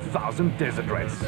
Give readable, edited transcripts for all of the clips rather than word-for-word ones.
1000 desert race.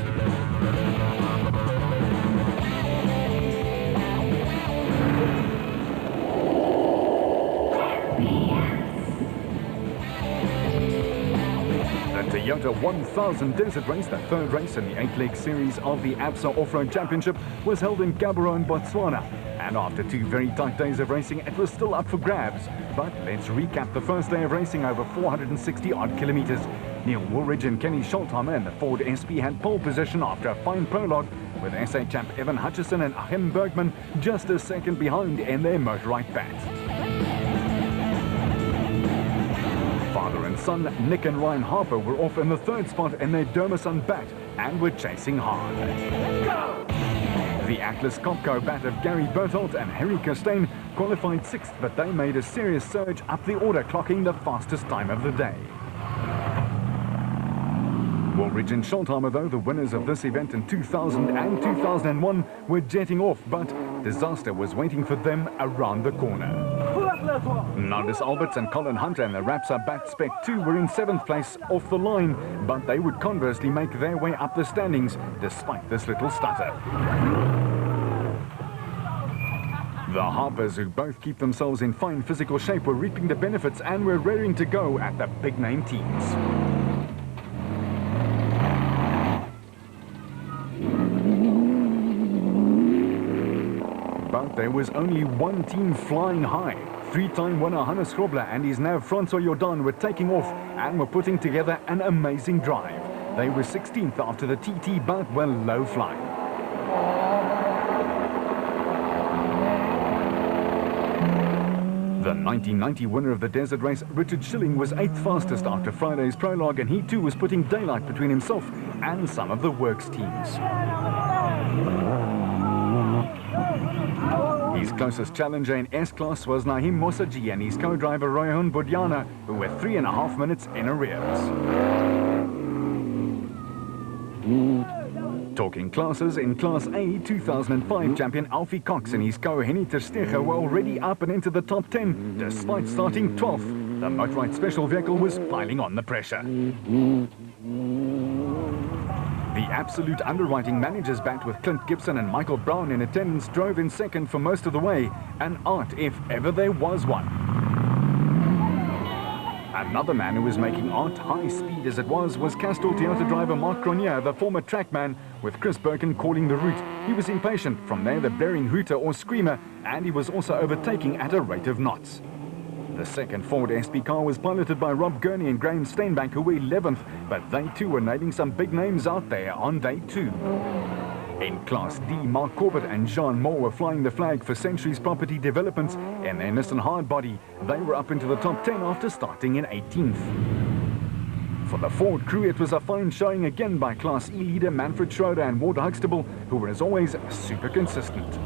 The Toyota 1000 Desert Race, the third race in the 8-leg series of the ABSA Off-Road Championship, was held in Gaborone, Botswana. And after 2 very tight days of racing, it was still up for grabs. But let's recap the first day of racing over 460-odd kilometers. Neil Woolridge and Kenny Scholtheimer in the Ford SP had pole position after a fine prologue, with SA champ Evan Hutchison and Achim Bergman just a second behind in their Motorrad bat. Father and son, Nick and Ryan Harper, were off in the third spot in their Dermasun bat and were chasing hard. The Atlas Copco bat of Gary Berthold and Harry Costain qualified 6th, but they made a serious surge up the order, clocking the fastest time of the day. Woolridge and Scholtheimer, though, the winners of this event in 2000 and 2001, were jetting off, but disaster was waiting for them around the corner. Nardis Alberts and Colin Hunter and the Rapsa Bat Spec 2 were in 7th place off the line, but they would conversely make their way up the standings despite this little stutter. The Harpers, who both keep themselves in fine physical shape, were reaping the benefits and were raring to go at the big-name teams. But there was only one team flying high. 3-time winner Hannes Grobler and his nav Francois Jordan were taking off and were putting together an amazing drive. They were 16th after the TT, but were low flying. The 1990 winner of the desert race, Richard Schilling, was 8th fastest after Friday's prologue, and he too was putting daylight between himself and some of the works teams. His closest challenger in S-Class was Naheem Mosaji and his co-driver Royhun Budyana, who were 3.5 minutes in arrears. Talking classes, in Class A, 2005 champion Alfie Cox and his co-Henny Terstegen were already up and into the top 10, despite starting 12th. The Motorrad special vehicle was piling on the pressure. The Absolute Underwriting Manager's bat with Clint Gibson and Michael Brown in attendance drove in second for most of the way, an art if ever there was one. Another man who was making art, high speed as it was Castor Toyota driver Mark Cronier, the former trackman, with Chris Birkin calling the route. He was impatient, from there the blaring hooter or screamer, and he was also overtaking at a rate of knots. The second Ford SP car was piloted by Rob Gurney and Graham Steinbank, who were 11th, but they too were nailing some big names out there on day 2. In Class D, Mark Corbett and Jean Moore were flying the flag for Century's Property Developments in their Nissan Hardbody. They were up into the top 10 after starting in 18th. For the Ford crew, it was a fine showing again by Class E leader Manfred Schroeder and Ward Huxtable, who were as always super consistent.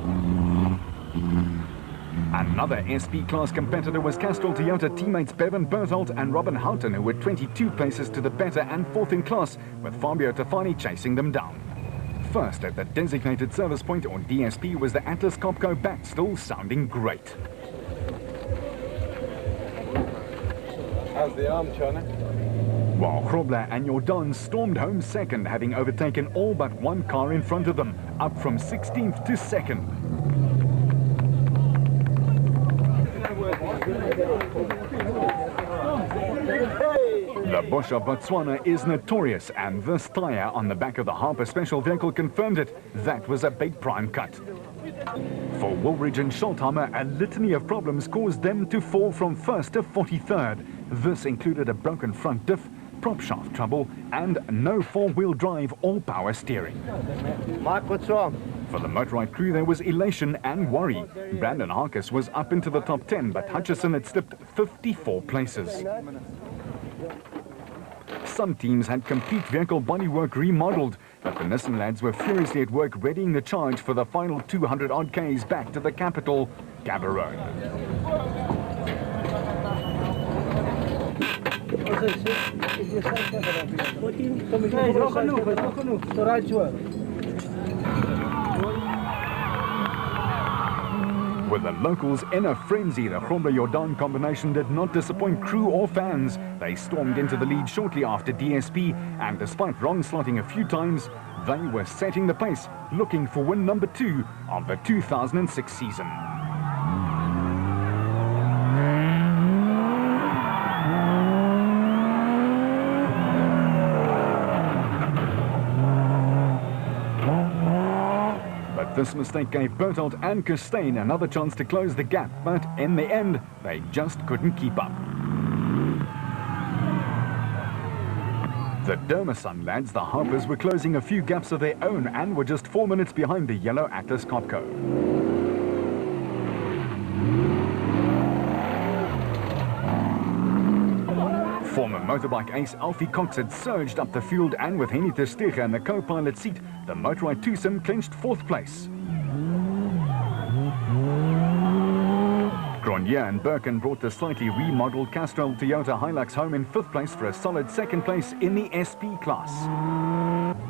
Another SP class competitor was Castrol Toyota teammates Bevan Berthold and Robin Houghton, who were 22 places to the better and 4th in class, with Fabio Tafani chasing them down. First at the designated service point, or DSP, was the Atlas Copco bat, still sounding great. How's the arm, China? While Grobler and Jordan stormed home second, having overtaken all but one car in front of them, up from 16th to 2nd. The Bosch of Botswana is notorious, and this tyre on the back of the Harper special vehicle confirmed it. That was a big prime cut. For Woolridge and Scholtheimer, a litany of problems caused them to fall from 1st to 43rd. This included a broken front diff, prop shaft trouble, and no 4-wheel drive all-power steering. Mike, what's wrong? For the Motorrad crew, there was elation and worry. Brandon Harkis was up into the top 10, but Hutchison had slipped 54 places. Some teams had complete vehicle bodywork remodeled, but the Nissan lads were furiously at work readying the charge for the final 200-odd Ks back to the capital, Gaborone. With the locals in a frenzy, the Grobler-Jordan combination did not disappoint crew or fans. They stormed into the lead shortly after DSP, and despite wrong slotting a few times, they were setting the pace, looking for win number 2 of the 2006 season. This mistake gave Bertelt and Costain another chance to close the gap, but in the end, they just couldn't keep up. The Dermasun lads, the Harpers, were closing a few gaps of their own and were just 4 minutes behind the yellow Atlas Copco. Former motorbike ace Alfie Cox had surged up the field, and with Henny Terstegen in the co-pilot seat, the Motorrad twosome clinched 4th place. Grenier and Birkin brought the slightly remodeled Castrol Toyota Hilux home in 5th place for a solid 2nd place in the SP class.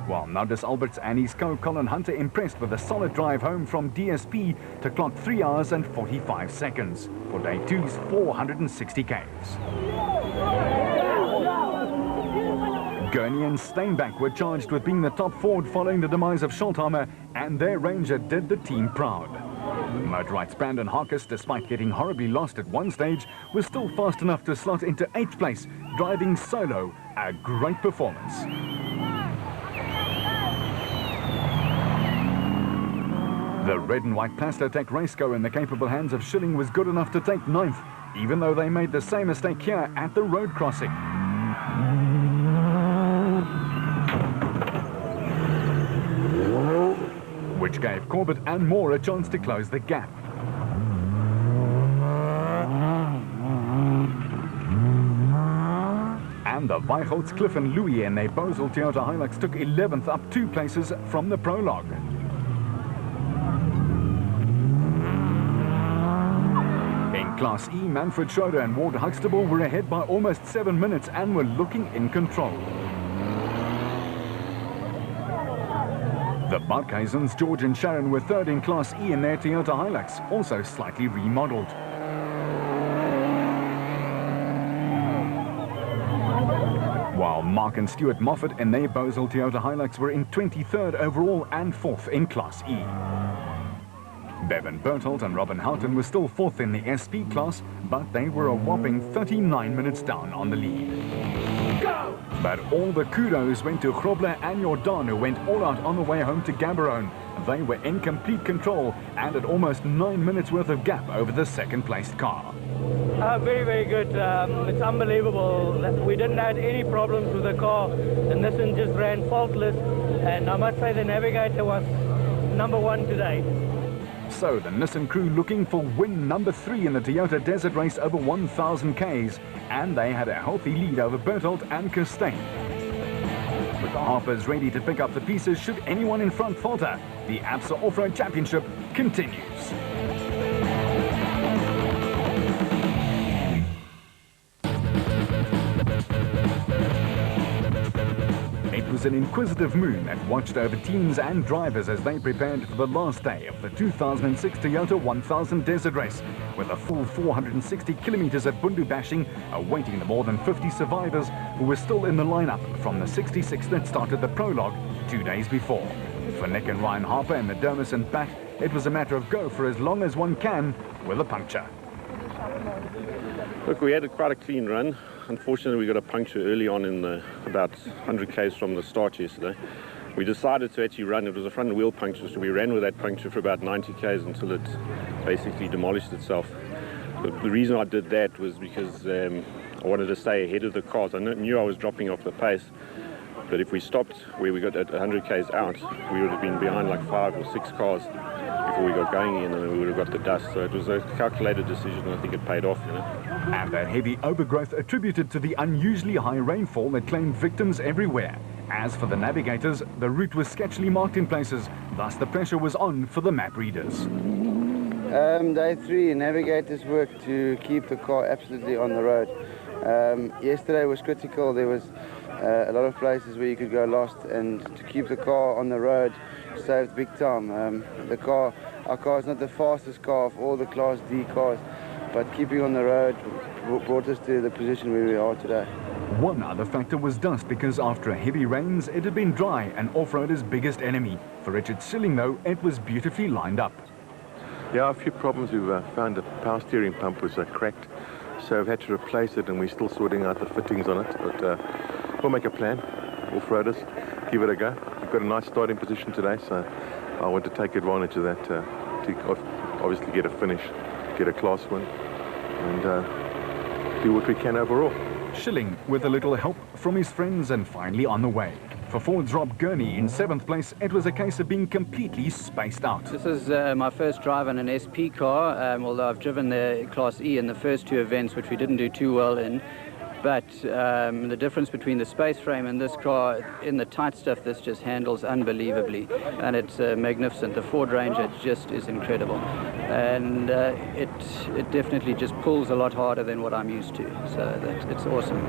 While Nardus Alberts and his co-Colin Hunter impressed with a solid drive home from DSP to clock 3 hours and 45 seconds for day 2's 460 Ks. Gurney and Steinbach were charged with being the top forward following the demise of Schulthammer, and their Ranger did the team proud. Motorrad's Brandon Harkis, despite getting horribly lost at one stage, was still fast enough to slot into 8th place, driving solo, a great performance. The red and white Plastotech race car in the capable hands of Schilling was good enough to take 9th, even though they made the same mistake here at the road crossing. Which gave Corbett and Moore a chance to close the gap. And the Weicholtz, Cliff and Louis and their Bosel Toyota Hilux took 11th, up 2 places from the prologue. In Class E, Manfred Schroeder and Ward Huxtable were ahead by almost 7 minutes and were looking in control. The Barkhuizens, George and Sharon, were 3rd in Class E in their Toyota Hilux, also slightly remodeled. While Mark and Stuart Moffat in their Bosel Toyota Hilux were in 23rd overall and 4th in Class E. Bevan Bertelt and Robin Houghton were still 4th in the SP class, but they were a whopping 39 minutes down on the lead. Go! But all the kudos went to Grobler and Jordan, who went all out on the way home to Gaborone. They were in complete control and had almost 9 minutes worth of gap over the 2nd placed car. Very, very good. It's unbelievable that we didn't have any problems with the car. The Nissan just ran faultless, and I must say the Navigator was number 1 today. So the Nissan crew looking for win number 3 in the Toyota Desert Race over 1,000 Ks, and they had a healthy lead over Bertelt and Costain. With the Harpers ready to pick up the pieces should anyone in front falter, the ABSA Off-Road Championship continues. It was an inquisitive moon that watched over teams and drivers as they prepared for the last day of the 2006 Toyota 1000 Desert Race, with a full 460 kilometers at Bundu Bashing awaiting the more than 50 survivors who were still in the lineup from the 66 that started the prologue 2 days before. For Nick and Ryan Harper and the Dermasun Bat, it was a matter of go for as long as one can with a puncture. Look, we had quite a clean run. Unfortunately, we got a puncture early on in about 100 Ks from the start yesterday. We decided to actually run. It was a front wheel puncture, so we ran with that puncture for about 90 Ks until it basically demolished itself. The reason I did that was because I wanted to stay ahead of the cars. I knew I was dropping off the pace, but if we stopped where we got at 100 Ks out, we would have been behind like 5 or 6 cars before we got going again, and then we would have got the dust. So it was a calculated decision, and I think it paid off, you know. And that heavy overgrowth attributed to the unusually high rainfall that claimed victims everywhere. As for the navigators, the route was sketchily marked in places, thus the pressure was on for the map readers. Day 3, navigators worked to keep the car absolutely on the road. Yesterday was critical. There was a lot of places where you could go lost, and to keep the car on the road saved big time. Our car is not the fastest car of all the Class D cars, but keeping on the road brought us to the position where we are today. One other factor was dust, because after heavy rains, it had been dry, an off-roader's biggest enemy. For Richard Schilling, though, it was beautifully lined up. Yeah, a few problems. We've found the power steering pump was cracked, so we've had to replace it, and we're still sorting out the fittings on it. But we'll make a plan, off-roaders, give it a go. We've got a nice starting position today, so I want to take advantage of that to obviously get a finish, get a class win, and do what we can overall. Schilling with a little help from his friends and finally on the way. For Ford's Rob Gurney in 7th place, it was a case of being completely spaced out. This is my first drive in an SP car, although I've driven the Class E in the first 2 events, which we didn't do too well in. But the difference between the space frame and this car, in the tight stuff, this just handles unbelievably, and it's magnificent. The Ford Ranger just is incredible, and it definitely just pulls a lot harder than what I'm used to, so it's awesome.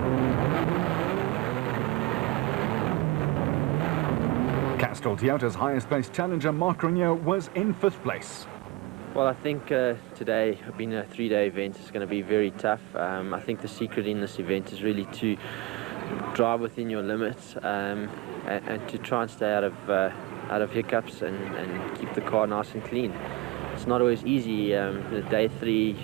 Castrol Toyota's highest placed challenger, Marc Renier, was in 5th place. Well, I think today, being a 3-day event, is going to be very tough. I think the secret in this event is really to drive within your limits and to try and stay out of hiccups and keep the car nice and clean. It's not always easy. The day 3,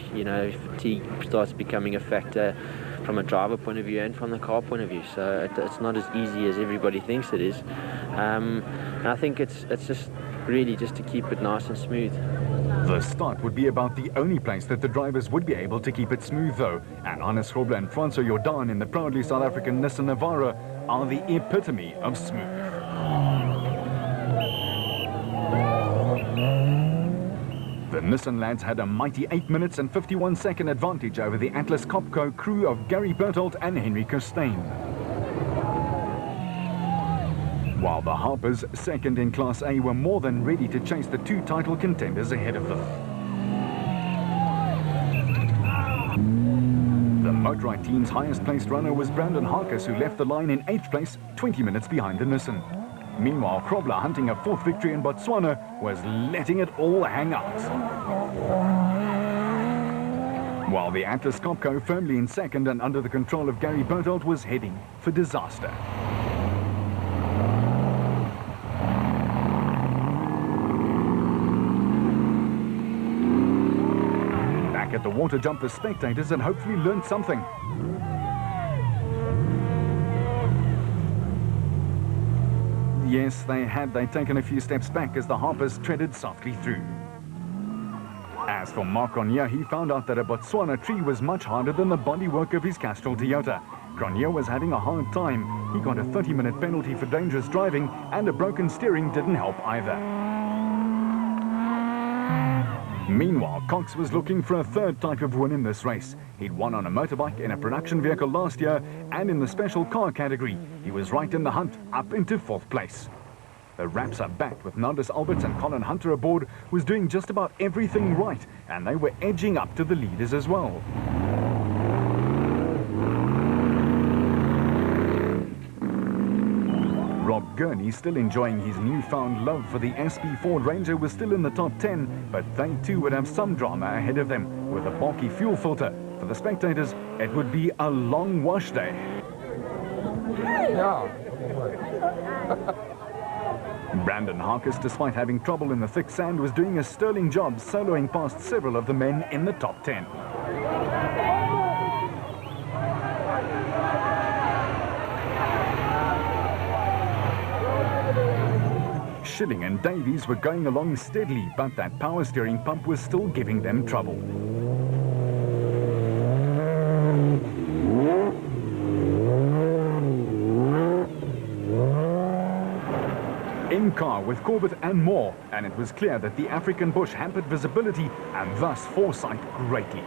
fatigue starts becoming a factor from a driver point of view and from the car point of view. So it's not as easy as everybody thinks it is. And I think it's just really just to keep it nice and smooth. The start would be about the only place that the drivers would be able to keep it smooth, though, and Hannes Grobler and Francois Jordan in the proudly South African Nissan Navara are the epitome of smooth. The Nissan lads had a mighty 8 minutes and 51-second advantage over the Atlas Copco crew of Gary Berthold and Henry Kirstein. While the Harpers, second in Class A, were more than ready to chase the 2 title contenders ahead of them. The Motorrad team's highest placed runner was Brandon Harkes, who left the line in 8th place, 20 minutes behind the Nissan. Meanwhile, Grobler, hunting a 4th victory in Botswana, was letting it all hang out. While the Atlas Copco, firmly in 2nd and under the control of Gary Berthold, was heading for disaster. At the water jump, the spectators had hopefully learned something. Yes, they'd taken a few steps back as the Harpers treaded softly through. As for Marc Renier, he found out that a Botswana tree was much harder than the bodywork of his Castrol Toyota. Renier was having a hard time. He got a 30-minute penalty for dangerous driving, and a broken steering didn't help either. Meanwhile, Cox was looking for a 3rd type of win in this race. He'd won on a motorbike, in a production vehicle last year, and in the special car category. He was right in the hunt, up into 4th place. The Raps are back with Nandis Alberts and Colin Hunter aboard, was doing just about everything right, and they were edging up to the leaders as well. Rob Gurney, still enjoying his newfound love for the SP Ford Ranger, was still in the top 10, but they too would have some drama ahead of them. With a bulky fuel filter, for the spectators, it would be a long wash day. Yeah. Brandon Harkes, despite having trouble in the thick sand, was doing a sterling job, soloing past several of the men in the top 10. Schilling and Davies were going along steadily, but that power steering pump was still giving them trouble. In car with Corbett and Moore, and it was clear that the African bush hampered visibility and thus foresight greatly.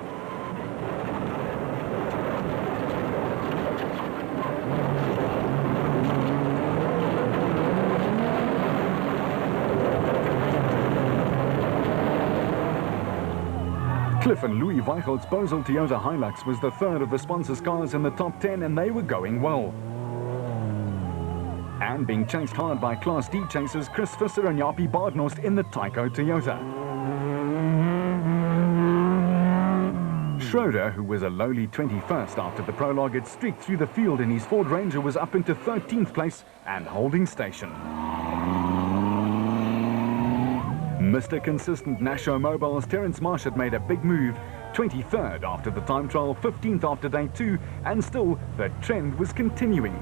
Cliff and Louis Weichelt's Bosel Toyota Hilux was the 3rd of the sponsors' cars in the top 10, and they were going well. and being chased hard by Class D chasers Chris Visser and Jaapie Baardhorst in the Tyco Toyota. Schroeder, who was a lowly 21st after the prologue, had streaked through the field in his Ford Ranger, was up into 13th place and holding station. Mr. Consistent Nashua Mobile's Terence Marsh had made a big move, 23rd after the time trial, 15th after day 2, and still the trend was continuing.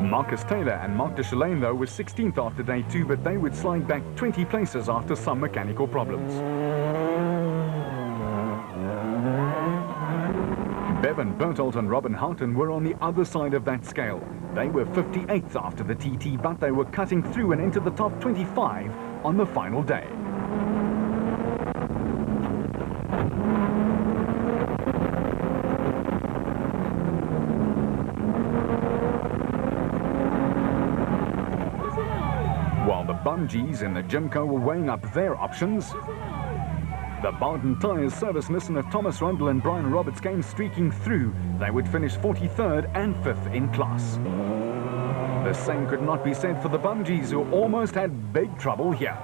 Marcus Taylor and Mark de Chalane, though, were 16th after day 2, but they would slide back 20 places after some mechanical problems. Bevan Berthold and Robin Houghton were on the other side of that scale. They were 58th after the TT, but they were cutting through and into the top 25 on the final day. While the Bumgees in the Jimco were weighing up their options, the Barden Tyres service Nissan of Thomas Rundle and Brian Roberts came streaking through. They would finish 43rd and 5th in class. The same could not be said for the Bumgees, who almost had big trouble here.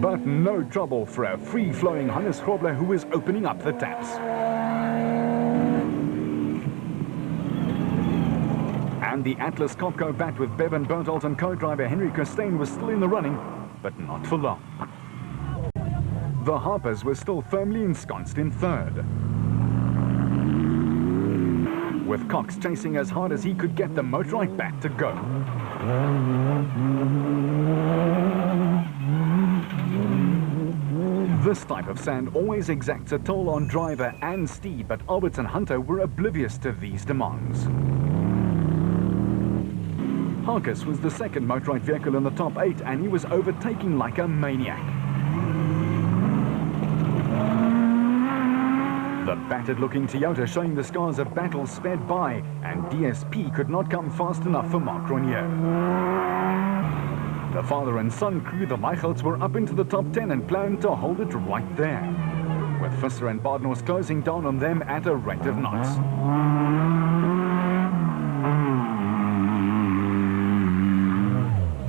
But no trouble for a free-flowing Hannes Grobler, who was opening up the taps. And the Atlas Copco bat with Bevan Berthold and co-driver Henry Costain was still in the running, but not for long. The Harpers were still firmly ensconced in 3rd, with Cox chasing as hard as he could get the Motorite bat to go. This type of sand always exacts a toll on driver and steed, but Alberts and Hunter were oblivious to these demands. Harkis was the second Motorite vehicle in the top 8, and he was overtaking like a maniac. The battered-looking Toyota showing the scars of battle sped by, and DSP could not come fast enough for Mark Ronier. The father and son crew, the Leichelts, were up into the top 10 and planned to hold it right there, with Visser and Baardhorst closing down on them at a rate of knots.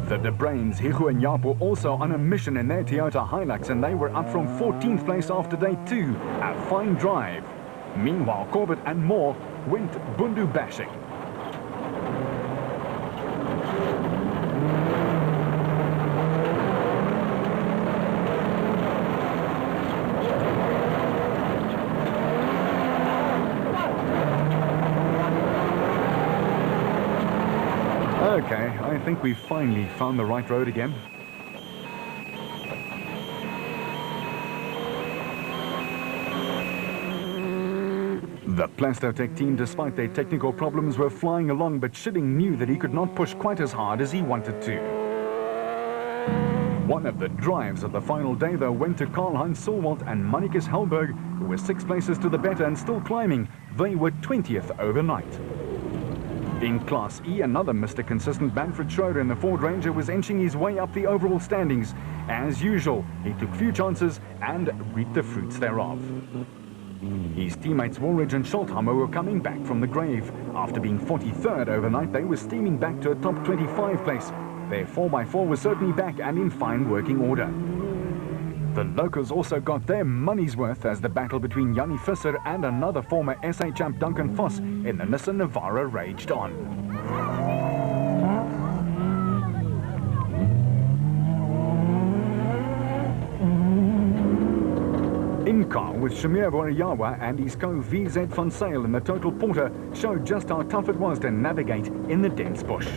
The De Brains, Hichu and Jaap were also on a mission in their Toyota Hilux, and they were up from 14th place after day 2, a fine drive. Meanwhile, Corbett and Moore went bundu bashing. Okay, I think we finally found the right road again. The Plastotech team, despite their technical problems, were flying along, but Schilling knew that he could not push quite as hard as he wanted to. One of the drives of the final day, though, went to Karl-Heinz Sulwalt and Monikus Helberg, who were 6 places to the better and still climbing. They were 20th overnight. In Class E, another Mr. Consistent, Manfred Schroeder in the Ford Ranger, was inching his way up the overall standings. As usual, he took few chances and reaped the fruits thereof. His teammates Woolridge and Schulthammer were coming back from the grave. After being 43rd overnight, they were steaming back to a top 25 place. Their 4x4 was certainly back and in fine working order. The locals also got their money's worth as the battle between Jannie Visser and another former SA champ Duncan Vos in the Nissan Navara raged on. In car with Shamir Wariyawa and his co-VZ Van Sale in the Total Porter showed just how tough it was to navigate in the dense bush.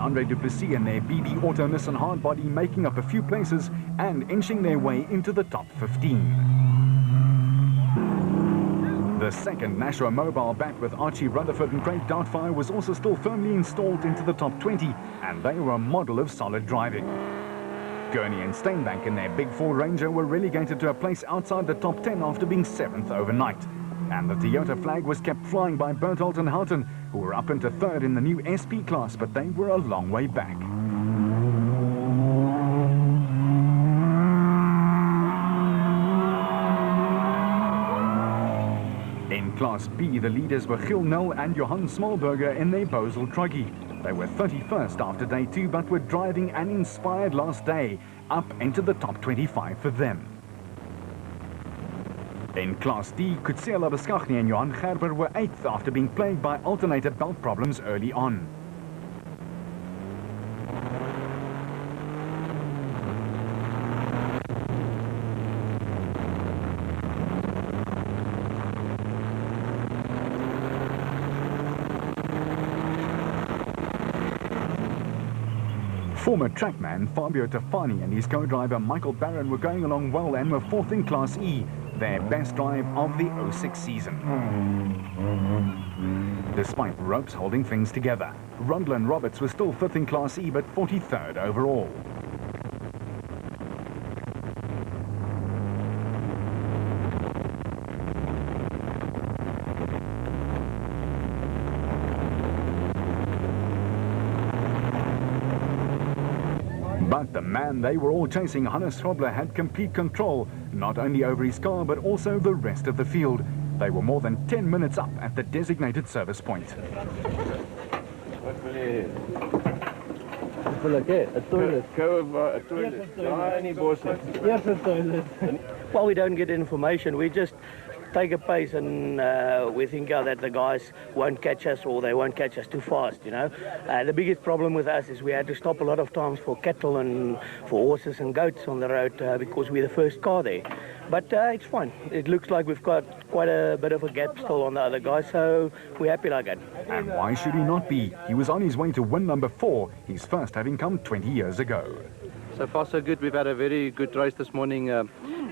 Andre Duplessis and their BB Auto Nissan hardbody making up a few places and inching their way into the top 15. The second Nashua Mobile bat with Archie Rutherford and Craig Doubtfire was also still firmly installed into the top 20, and they were a model of solid driving. Gurney and Steenbank in their Big 4 Ranger were relegated to a place outside the top 10 after being 7th overnight. And the Toyota flag was kept flying by Berthold and Houghton, who were up into 3rd in the new SP class, but they were a long way back. In Class B, the leaders were Gil Nel and Johan Smallberger in their Bosel Truggy. They were 31st after day 2, but were driving an inspired last day, up into the top 25 for them. In Class D, Kutsela Beskachny and Johan Gerber were 8th after being plagued by alternator belt problems early on. Former trackman Fabio Tafani and his co-driver Michael Barron were going along well and were 4th in Class E, their best drive of the 06 season. Despite ropes holding things together, Rundle and Roberts were still 5th in Class E but 43rd overall. But the man they were all chasing, Hannes Schrobler, had complete control, not only over his car, but also the rest of the field. They were more than 10 minutes up at the designated service point. Well, we don't get information. We just take a pace and we think that the guys won't catch us or they won't catch us too fast, you know. The biggest problem with us is we had to stop a lot of times for cattle and for horses and goats on the road because we're the first car there. But it's fine. It looks like we've got quite a bit of a gap still on the other guys, so we're happy like that. And why should he not be? He was on his way to win number 4, his first having come 20 years ago. So far so good. We've had a very good race this morning.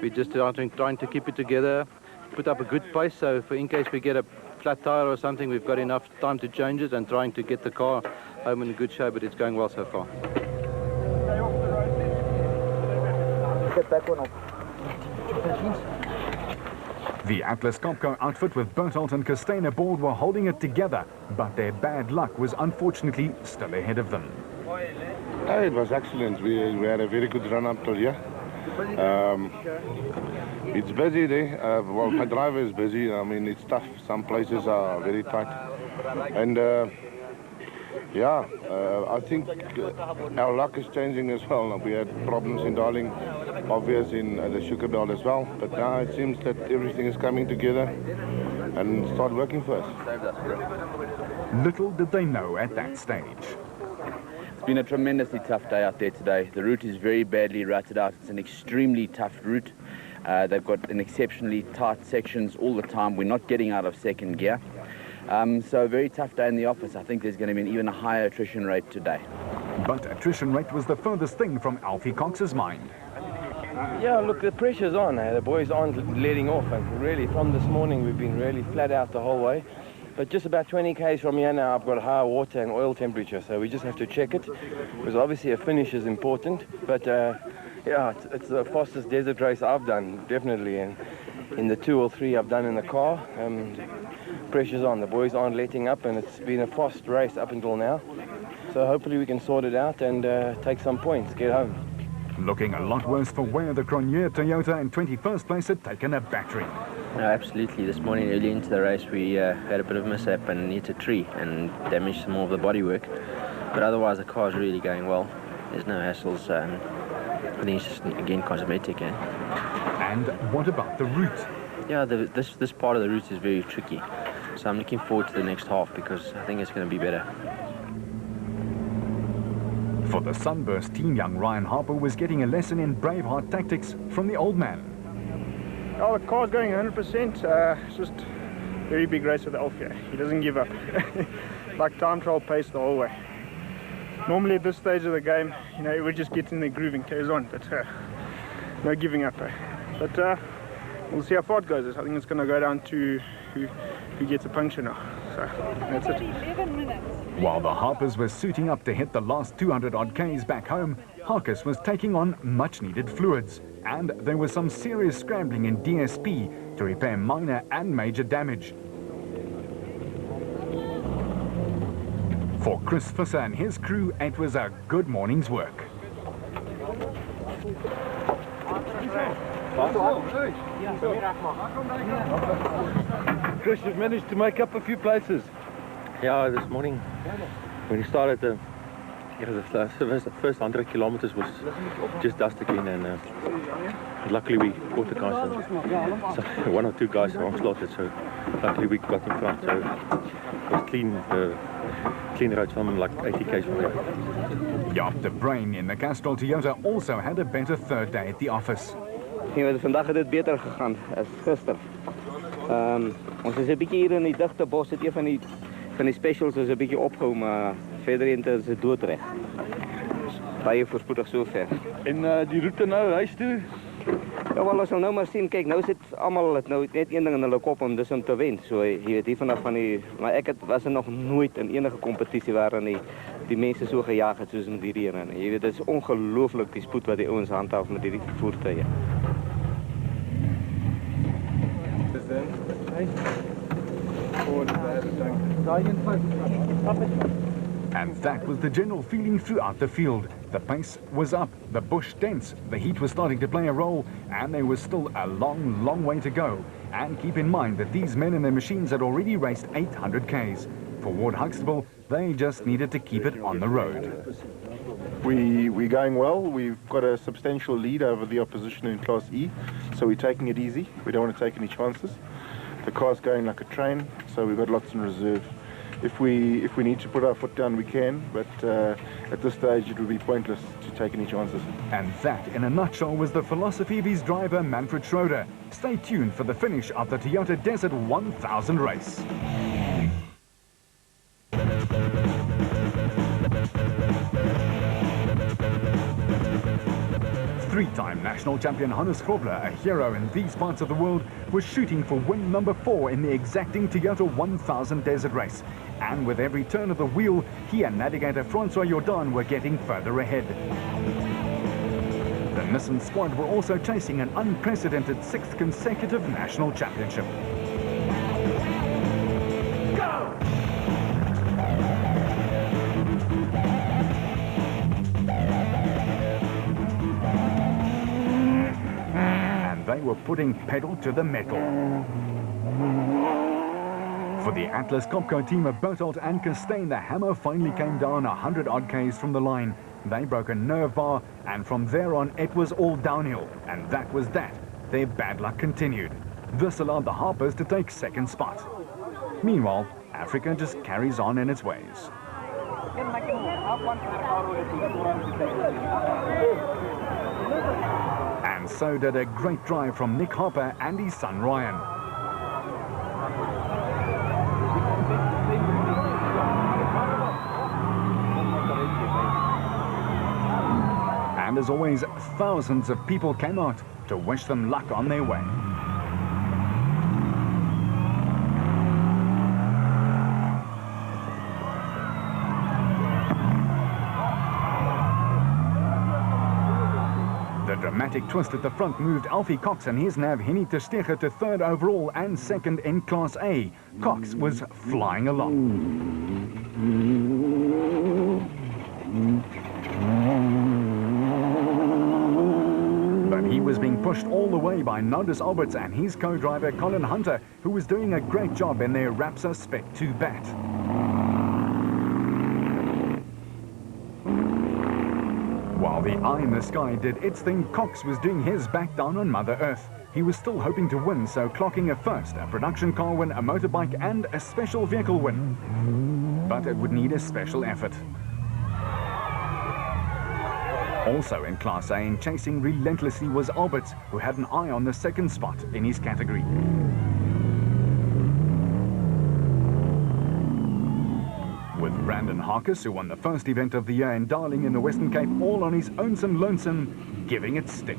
We're just trying to keep it together, put up a good pace, so in case we get a flat tire or something, we've got enough time to change it and trying to get the car home in a good shape, but it's going well so far. Get that one off. The Atlas Copco outfit with Berthold and Costain aboard were holding it together, but their bad luck was unfortunately still ahead of them. It was excellent. We had a very good run up till here. It's busy there. Well, my driver is busy. I mean, it's tough. Some places are very tight. And yeah, I think our luck is changing as well. We had problems in Darling, obvious in the sugar belt as well. But now it seems that everything is coming together and start working for us. Little did they know at that stage. It's been a tremendously tough day out there today. The route is very badly rutted out. It's an extremely tough route. They've got an exceptionally tight sections all the time. We're not getting out of second gear. So a very tough day in the office. I think there's going to be an even higher attrition rate today. But attrition rate was the furthest thing from Alfie Cox's mind. Yeah, look, the pressure's on. The boys aren't letting off. And really, from this morning, we've been really flat out the whole way. But just about 20 k's from here now, I've got higher water and oil temperature, so we just have to check it. Because obviously a finish is important, but yeah, it's the fastest desert race I've done, definitely. And in the 2 or 3 I've done in the car, pressure's on. The boys aren't letting up, and it's been a fast race up until now. So hopefully we can sort it out and take some points, get home. Looking a lot worse for where the Cronje Toyota in 21st place had taken a battering. No, absolutely. This morning, early into the race, we had a bit of a mishap and hit a tree and damaged some more of the bodywork. But otherwise, the car's really going well. There's no hassles. I think it's just, again, cosmetic. And what about the route? Yeah, this part of the route is very tricky. So I'm looking forward to the next half because I think it's going to be better. For the Sunburst team, young Ryan Harper was getting a lesson in Braveheart tactics from the old man. Oh, the car's going 100%. It's just a very big race with Alfie. He doesn't give up. Like time trial pace the whole way. Normally at this stage of the game, you know, we just get in the groove and carries on, but no giving up. But we'll see how far it goes. I think it's going to go down to who gets a puncture now. So that's it. While the Harpers were suiting up to hit the last 200-odd Ks back home, Harkus was taking on much-needed fluids, and there was some serious scrambling in DSP to repair minor and major damage. For Chris Visser and his crew, it was a good morning's work. Chris, you've managed to make up a few places. Yeah, this morning when we started, the first 100 kilometers was just dust again, and luckily we caught the guys. So one or two guys were slotted, so luckily we got in front. So it was clean roads from like 80 k's from there. Jaap de Bruin in the Castrol Toyota also had a better third day at the office. Vandaag het dit beter gegaan as gister. Ons is 'n bietjie hier in die digte bos, het een van die specials is 'n bietjie opgehou, maar verder is dit doodreg. Baie voorspoedig sover. En die route nou huis toe? Ja, wel, ons sal nou maar sien. Kyk, nou sit almal net een ding in hulle kop om dis om te wen. So jy weet hier vanaf van die, maar ek was nog nooit in enige kompetisie waarin die mense so gejaag het soos met hierdie een. Jy weet, dit is ongelooflik die spoed wat die ouens handhaaf met hierdie voertuie. And that was the general feeling throughout the field. The pace was up, the bush dense, the heat was starting to play a role, and there was still a long, long way to go. And keep in mind that these men and their machines had already raced 800 Ks. For Ward Huxtable, they just needed to keep it on the road. We're going well. We've got a substantial lead over the opposition in Class E, so we're taking it easy. We don't want to take any chances. The car's going like a train, so we've got lots in reserve. If we need to put our foot down, we can, but at this stage it would be pointless to take any chances. And that, in a nutshell, was the philosophy of his driver, Manfred Schroeder. Stay tuned for the finish of the Toyota Desert 1000 race. Three-time national champion Hannes Grobler, a hero in these parts of the world, was shooting for win number 4 in the exacting Toyota 1000 Desert race. And with every turn of the wheel, he and navigator Francois Jordan were getting further ahead. The Nissan squad were also chasing an unprecedented 6th consecutive national championship. They were putting pedal to the metal. For the Atlas Copco team of Berthold and Costain, the hammer finally came down 100-odd Ks from the line. They broke a nerve bar, and from there on it was all downhill. And that was that. Their bad luck continued. This allowed the Harpers to take second spot. Meanwhile, Africa just carries on in its ways. And so did a great drive from Nick Harper and his son Ryan. And as always, thousands of people came out to wish them luck on their way. The dramatic twist at the front moved Alfie Cox and his nav Henny ter Steege to 3rd overall and 2nd in Class A. Cox was flying along. But he was being pushed all the way by Nardus Alberts and his co-driver Colin Hunter, who was doing a great job in their Rapsa Spec 2 Bat. While the eye in the sky did its thing, Cox was doing his back down on Mother Earth. He was still hoping to win, so clocking a first, a production car win, a motorbike and a special vehicle win. But it would need a special effort. Also in Class A and chasing relentlessly was Alberts, who had an eye on the 2nd spot in his category. With Brandon Harkus, who won the first event of the year in Darling in the Western Cape, all on his own lonesome, giving it stick.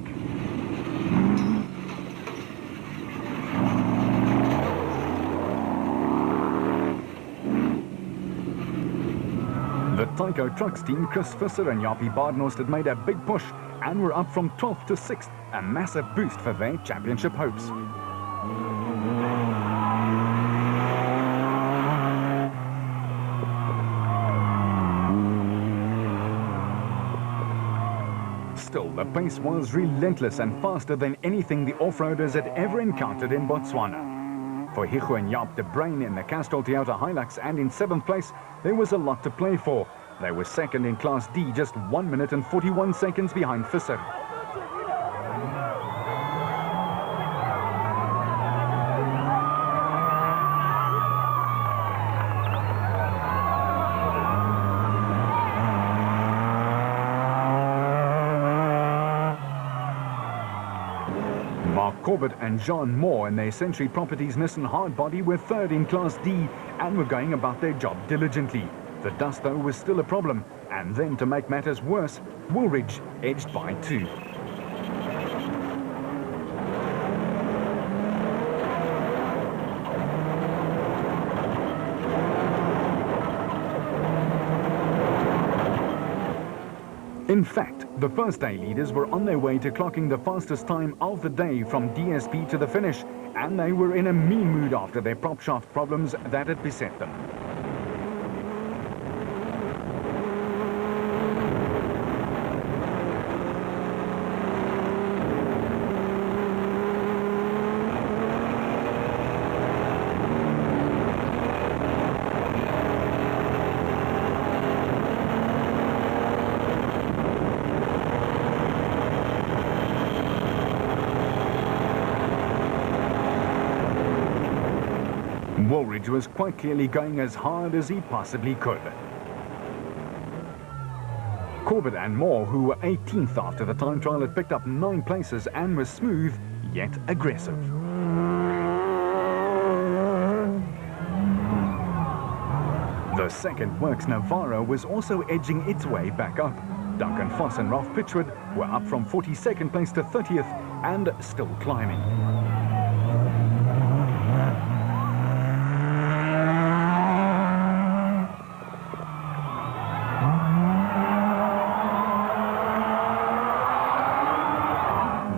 Tyco Trucks team, Chris Visser and Jaapie Badenhorst, had made a big push and were up from 12th to 6th, a massive boost for their championship hopes. Still, the pace was relentless and faster than anything the off-roaders had ever encountered in Botswana. For Hugo and Jaap de Bruin in the Castrol Toyota Hilux and in 7th place, there was a lot to play for. They were second in Class D, just 1 minute and 41 seconds behind Visser. Mark Corbett and John Moore in their Century Properties Nissan Hardbody were third in Class D and were going about their job diligently. The dust, though, was still a problem, and then to make matters worse, Woolridge edged by 2. In fact, the first day leaders were on their way to clocking the fastest time of the day from DSP to the finish, and they were in a mean mood after their prop shaft problems that had beset them. Woolridge was quite clearly going as hard as he possibly could. Corbett and Moore, who were 18th after the time trial, had picked up 9 places and was smooth, yet aggressive. The second Works Navarro was also edging its way back up. Duncan Foss and Ralph Pitchwood were up from 42nd place to 30th and still climbing.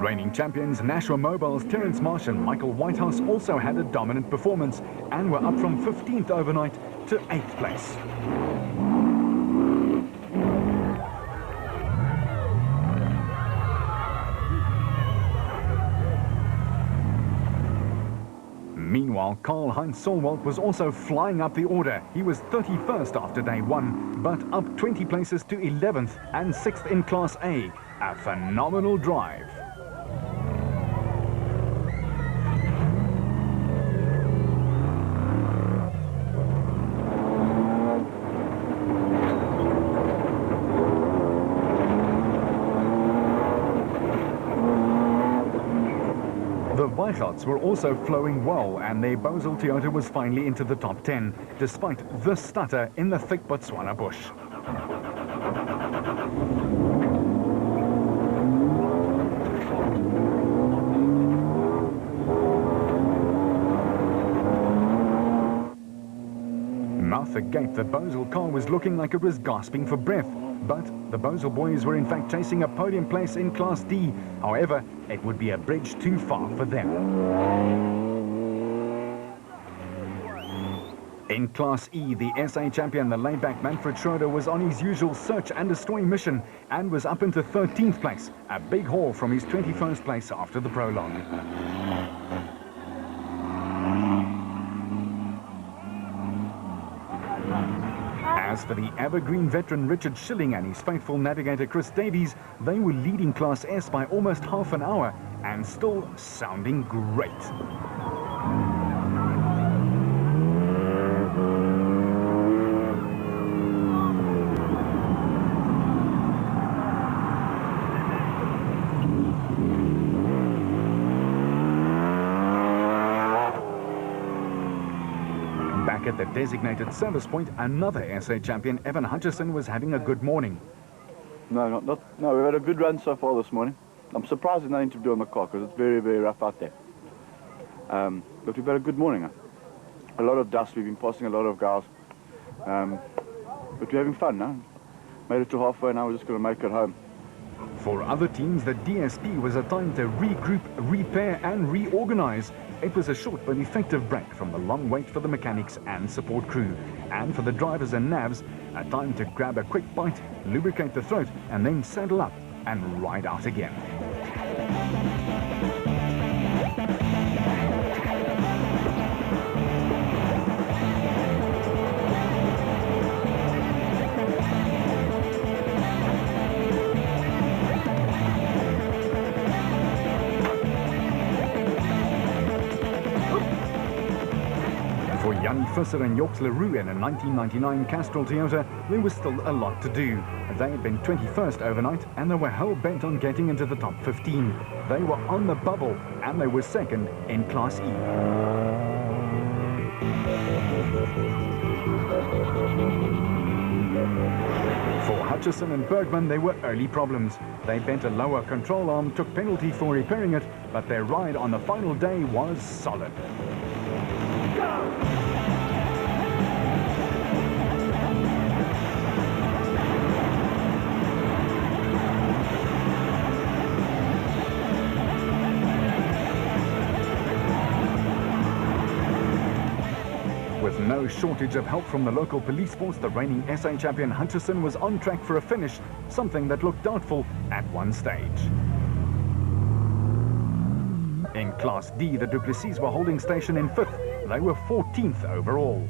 Reigning champions Nashua Mobile's Terence Marsh and Michael Whitehouse also had a dominant performance and were up from 15th overnight to 8th place. Meanwhile, Karl-Heinz Solwald was also flying up the order. He was 31st after day 1, but up 20 places to 11th and 6th in Class A. A phenomenal drive. The Weichharts were also flowing well, and their Bosel Toyota was finally into the top 10, despite this stutter in the thick Botswana bush. Mouth agape, the Bosel car was looking like it was gasping for breath. But the Bosel boys were in fact chasing a podium place in Class D. However, it would be a bridge too far for them. In Class E, the SA champion, the laid-back Manfred Schroeder, was on his usual search and destroy mission and was up into 13th place, a big haul from his 21st place after the prologue. As for the evergreen veteran Richard Schilling and his faithful navigator Chris Davies, they were leading Class S by almost half an hour and still sounding great. At the designated service point, another SA champion, Evan Hutchison, was having a good morning. No, we've had a good run so far this morning. I'm surprised there's nothing to do on the car because it's very, very rough out there. But we've had a good morning. A lot of dust, we've been passing a lot of guys. But we're having fun now. Made it to halfway, now we're just going to make it home. For other teams, the DSP was a time to regroup, repair and reorganize. It was a short but effective break from the long wait for the mechanics and support crew. And for the drivers and navs, a time to grab a quick bite, lubricate the throat and then saddle up and ride out again. For Jan Visser and Joks Leroux in a 1999 Castrol Toyota, there was still a lot to do. They had been 21st overnight and they were hell-bent on getting into the top 15. They were on the bubble and they were second in Class E. For Hutchison and Bergman, they were early problems. They bent a lower control arm, took penalty for repairing it, but their ride on the final day was solid. With no shortage of help from the local police force, the reigning SA champion Hutchison was on track for a finish, something that looked doubtful at one stage. In Class D, the Duplessis were holding station in 5th. They were 14th overall.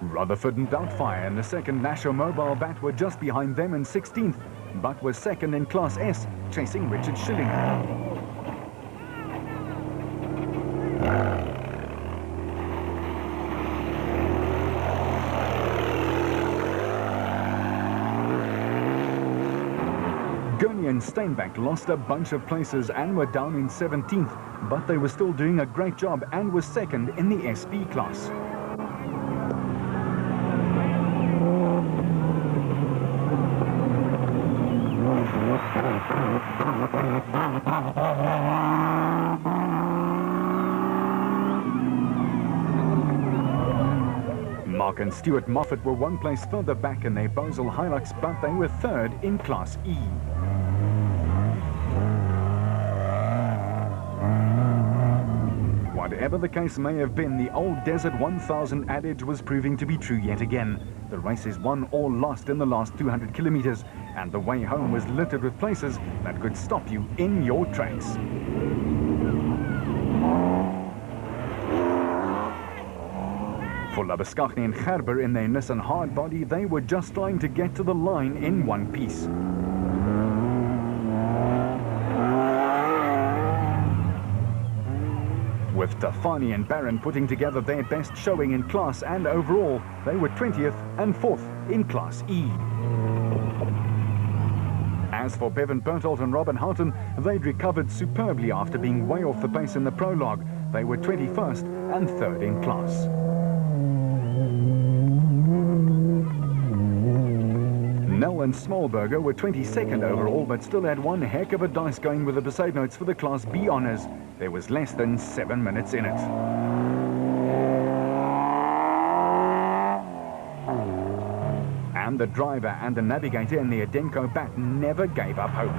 Rutherford and Doubtfire in the second Nasher Mobile Bat were just behind them in 16th, but was second in Class S, chasing Richard Schilling. Gurney and Steinbach lost a bunch of places and were down in 17th, but they were still doing a great job and were second in the SP class. Mark and Stuart Moffat were one place further back in their Basel Hilux, but they were third in Class E. Whatever the case may have been, the old Desert 1000 adage was proving to be true yet again. The race is won or lost in the last 200 kilometers, and the way home was littered with places that could stop you in your tracks. For Labuschagne and Gerber in their Nissan hardbody, they were just trying to get to the line in one piece. With Tafani and Barron putting together their best showing in class and overall, they were 20th and 4th in Class E. As for Bevan Berthold and Robin Houghton, they'd recovered superbly after being way off the pace in the prologue. They were 21st and 3rd in class. Nell and Smallberger were 22nd overall, but still had one heck of a dice going with the Besaid notes for the Class B honours. There was less than 7 minutes in it. And the driver and the navigator in the Adenco Bat never gave up hope.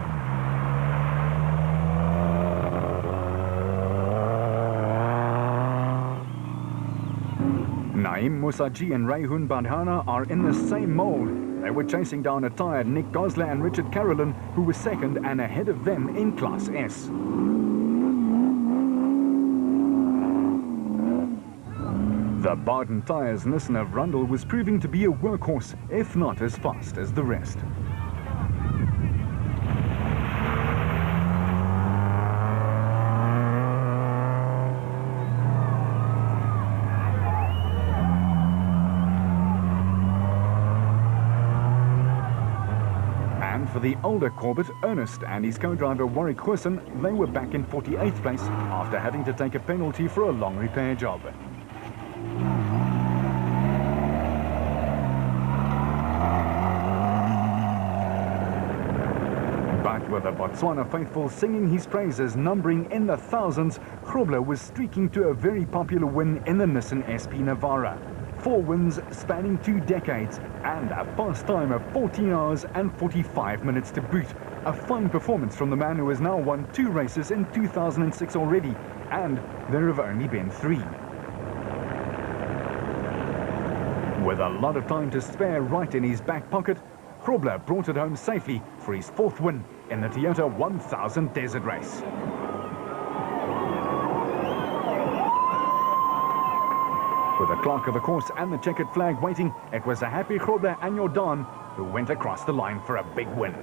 Naim Musaji and Rayhun Badhana are in the same mould. They were chasing down a tired Nick Gosler and Richard Carolyn, who was second and ahead of them in Class S. The Barton Tyres Nissan of Rundle was proving to be a workhorse, if not as fast as the rest. For the older Corbett, Ernest and his co-driver Warwick Goosen, they were back in 48th place after having to take a penalty for a long repair job. But With the Botswana faithful singing his praises numbering in the thousands, Grobler was streaking to a very popular win in the Nissan SP Navara. 4 wins spanning 2 decades and a fast time of 14 hours and 45 minutes to boot. A fine performance from the man who has now won 2 races in 2006 already, and there have only been 3. With a lot of time to spare right in his back pocket, Grobler brought it home safely for his 4th win in the Toyota 1000 Desert Race. With the clerk of the course and the checkered flag waiting, it was a happy Grobler and Jordan who went across the line for a big win.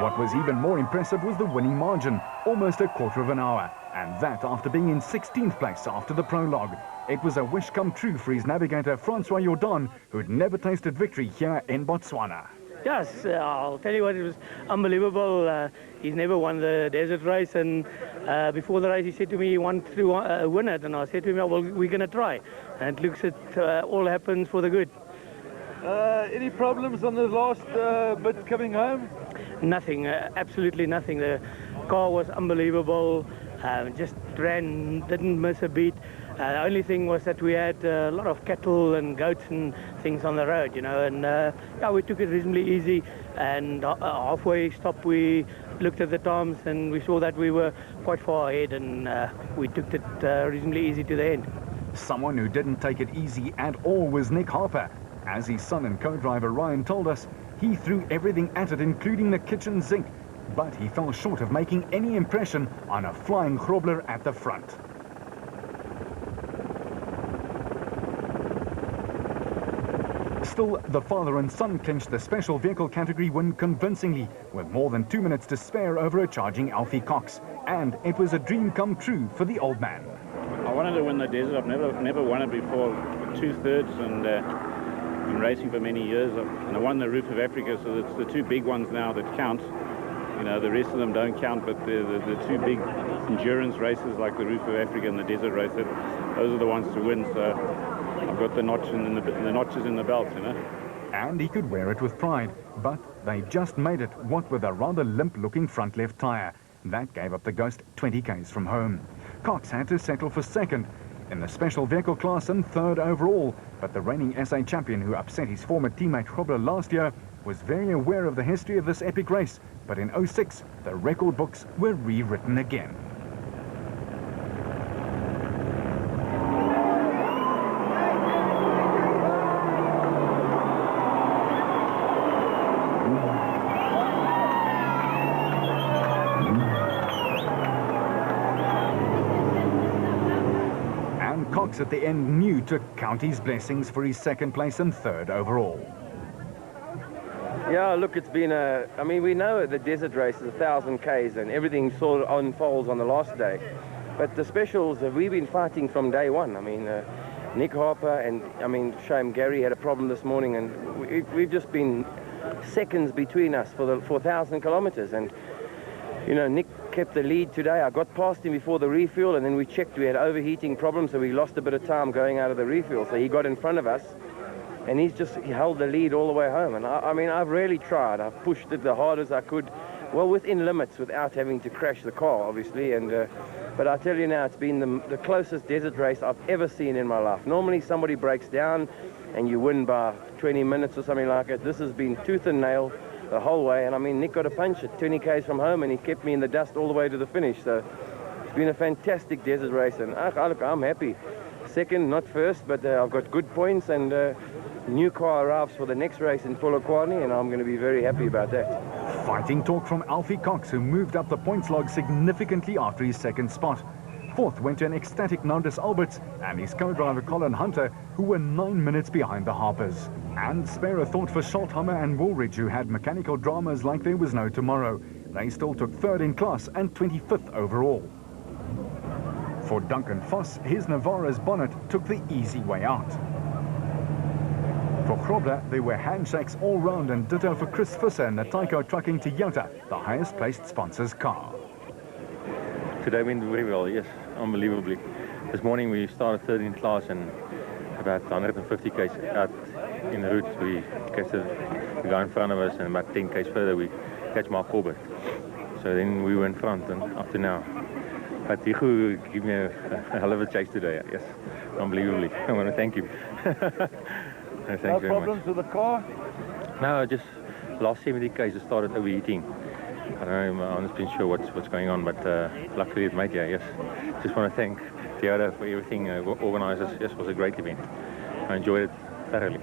What was even more impressive was the winning margin, almost a quarter of an hour, and that after being in 16th place after the prologue. It was a wish come true for his navigator Francois Jordan, who'd never tasted victory here in Botswana. Yes, I'll tell you what, it was unbelievable. He's never won the desert race, and before the race he said to me he wanted to win it, and I said to him, oh, well, we're going to try. And it looks it all happens for the good. Any problems on the last bit coming home? Nothing, absolutely nothing. The car was unbelievable, just ran, didn't miss a beat. The only thing was that we had a lot of cattle and goats and things on the road, you know, and yeah, we took it reasonably easy, and halfway stop we looked at the times and we saw that we were quite far ahead, and we took it reasonably easy to the end. Someone who didn't take it easy at all was Nick Harper. As his son and co-driver Ryan told us, he threw everything at it, including the kitchen sink, but he fell short of making any impression on a flying Grobler at the front. Still, the father and son clinched the special vehicle category win convincingly, with more than 2 minutes to spare over a charging Alfie Cox, and it was a dream come true for the old man. I wanted to win the desert. I've never won it before, 2/3, and been racing for many years, and I won the Roof of Africa, so it's the 2 big ones now that count. You know, the rest of them don't count, but the 2 big endurance races like the Roof of Africa and the desert race, those are the ones to win. So I've got the notches in the belt, you know. And he could wear it with pride, but they just made it, what with a rather limp-looking front left tyre. That gave up the ghost 20 k's from home. Cox had to settle for 2nd in the special vehicle class and 3rd overall, but the reigning SA champion who upset his former teammate Grobler last year was very aware of the history of this epic race, but in 06 the record books were rewritten again. Cox at the end knew to count his blessings for his 2nd place and 3rd overall. Yeah, look, it's been I mean, we know the desert race is 1,000 k's and everything sort of unfolds on the last day. But the specials, we've been fighting from day one. I mean, Nick Harper and, I mean, shame Gary had a problem this morning, and we've just been seconds between us for 1,000 kilometers. And, you know, Nick kept the lead today. I got past him before the refuel, and then we checked. We had overheating problems, so we lost a bit of time going out of the refuel. So he got in front of us, and he held the lead all the way home. And I mean, I've really tried. I've pushed it the hard as I could, well, within limits, without having to crash the car, obviously. And but I tell you now, it's been the closest desert race I've ever seen in my life. Normally somebody breaks down and you win by 20 minutes or something like that. This has been tooth and nail the whole way, and I mean, Nick got a punch at 20 k's from home, and he kept me in the dust all the way to the finish. So it's been a fantastic desert race, and look, I'm happy. 2nd, not 1st, but I've got good points, and new car arrives for the next race in Polokwane, and I'm going to be very happy about that. Fighting talk from Alfie Cox, who moved up the points log significantly after his 2nd spot. 4th went to an ecstatic Nardus Alberts and his co-driver Colin Hunter, who were 9 minutes behind the Harpers. And spare a thought for Scholthammer and Woolridge, who had mechanical dramas like there was no tomorrow. They still took 3rd in class and 25th overall. For Duncan Voss, his Navara's bonnet took the easy way out. For Grobler, there were handshakes all round and ditto for Chris Visser and the Tyco Trucking Toyota, the highest placed sponsor's car. Today went very well, yes, unbelievably. This morning we started third in class and about 150 k's out in the route we catch the guy in front of us, and about 10 k's further we catch Mark Corbett. So then we were in front and up to now. But Higu gave me a hell of a chase today, yes, unbelievably. I want to thank you. Thank you very problems much. with the car? No, just last 70 k's it started overheating. I don't know, I'm not been sure what's going on, but luckily it made, yeah, yes. Just want to thank Toyota for everything, organisers. Yes, it was a great event. I enjoyed it thoroughly.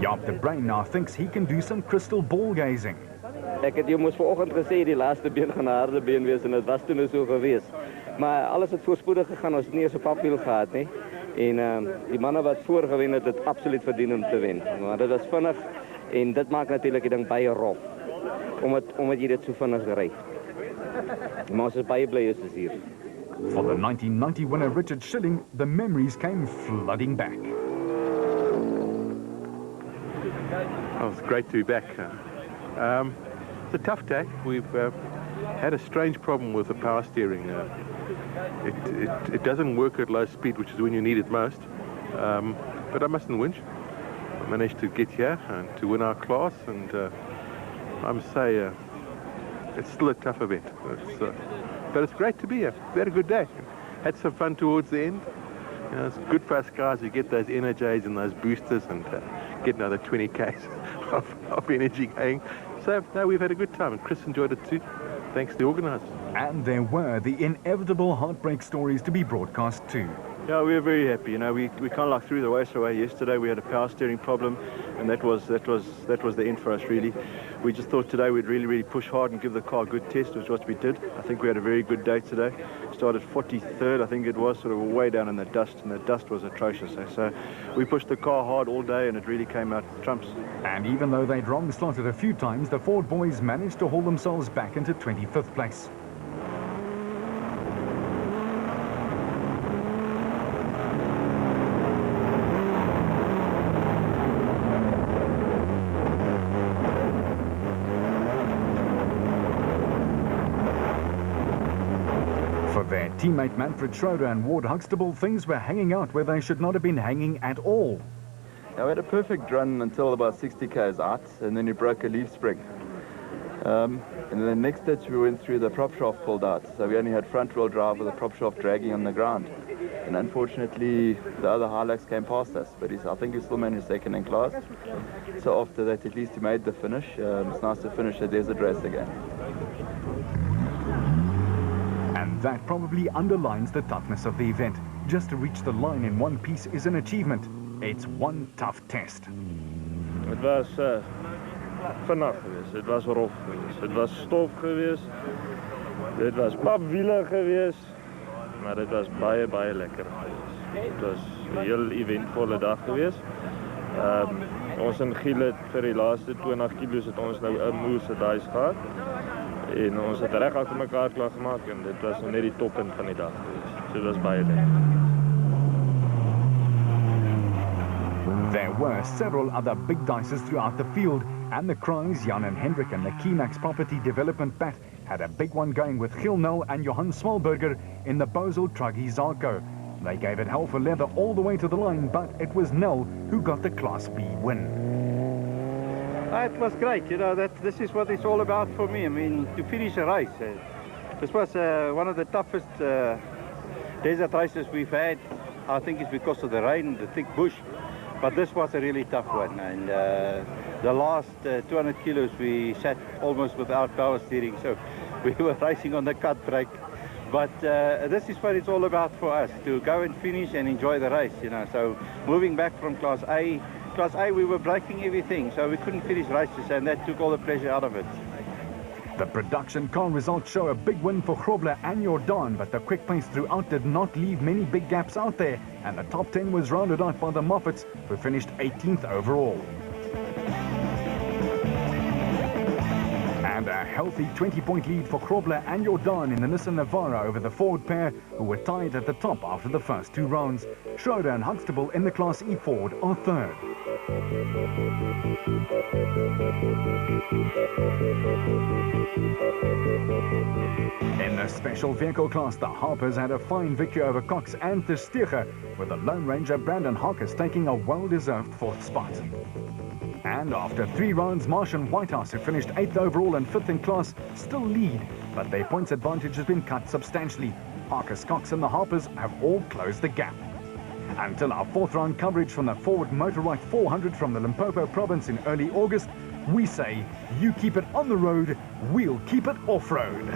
Jaap de Bruin now thinks he can do some crystal ball gazing. Ek het jou mos vanoggend gesê die laaste been gaan 'n harde been wees en dit was toe so gewees. Maar alles het voorspoedig gegaan, ons het nie eens 'n papwiel gehad nie. En die manne wat voorgewen het, het absoluut verdien om te wen. Maar dit was vinnig en dit maak natuurlik die ding baie rof. Omdat jy dit so vinnig ry. Maar ons is baie bly is hier. For the 1990 winner Richard Schilling, the memories came flooding back. Oh, it's great to be back. It's a tough day. We've had a strange problem with the power steering. It doesn't work at low speed, which is when you need it most. But I mustn't whinge. I managed to get here and to win our class, and I must say it's still a tough event. But it's great to be here. We had a good day. Had some fun towards the end. You know, it's good for us guys who get those energies and those boosters and get another 20 k's of energy going. So, no, we've had a good time, and Chris enjoyed it too. Thanks to the organisers. And there were the inevitable heartbreak stories to be broadcast too. Yeah, we were very happy. You know, we kind of like threw the race away yesterday. We had a power steering problem, and that was the end for us really. We just thought today we'd really push hard and give the car a good test, which is what we did. I think we had a very good day today. Started 43rd, I think it was, sort of way down in the dust, and the dust was atrocious. So we pushed the car hard all day, and it really came out trumps. And even though they'd wrong slotted a few times, the Ford boys managed to haul themselves back into 25th place. For their teammate Manfred Schroeder and Ward Huxtable, things were hanging out where they should not have been hanging at all. Yeah, we had a perfect run until about 60 k's out, and then we broke a leaf spring. And then the next ditch we went through, the prop shaft pulled out, so we only had front wheel drive with the prop shaft dragging on the ground. And unfortunately, the other Hilux came past us, but I think he still managed second in class. So after that, at least he made the finish. It's nice to finish a desert race again. And that probably underlines the toughness of the event. Just to reach the line in one piece is an achievement. It's one tough test. Het was vanaf geweest, het was rof geweest, het was stof geweest, dit was papwielen geweest, maar het was baie lekker geweest. Het was een heel eventvolle dag geweest. Ons in Giel het vir die laaste 20 kilo's het ons nou 'n moeëse daai gehad. En ons het reg agter mekaar klaar gemaak en dit was net die toppunt van die dag geweest. So dit was baie lekker. There were several other big dices throughout the field, and the Kreis, Jan and Hendrik and the Keymax Property Development Bat had a big one going with Gil Nel and Johan Smallberger in the Bozel Truggy Zarko. They gave it hell for leather all the way to the line, but it was Nel who got the Class B win. It was great, you know, this is what it's all about for me. I mean, to finish a race. This was one of the toughest desert races we've had. I think it's because of the rain, the thick bush. But this was a really tough one. And the last 200 kilos we sat almost without power steering. So we were racing on the cut brake. But this is what it's all about for us, to go and finish and enjoy the race, you know. So moving back from Class A, we were breaking everything, so we couldn't finish races, and that took all the pleasure out of it. The production car results show a big win for Grobler and Jordan, but the quick pace throughout did not leave many big gaps out there, and the top 10 was rounded out by the Moffats, who finished 18th overall. And a healthy 20-point lead for Krobler and Jordan in the Nissan Navara over the Ford pair, who were tied at the top after the first 2 rounds. Schroeder and Huxtable in the Class E Ford are third. In the special vehicle class, the Harpers had a fine victory over Cox and Tersteger, with the Lone Ranger Brandon Harkes taking a well-deserved 4th spot. And after 3 rounds, Marsh and Whitehouse, who finished 8th overall and 5th in class, still lead, but their points advantage has been cut substantially. Harkes, Cox and the Harpers have all closed the gap. Until our 4th round coverage from the Ford Motorrite 400 from the Limpopo province in early August, we say, you keep it on the road, we'll keep it off-road.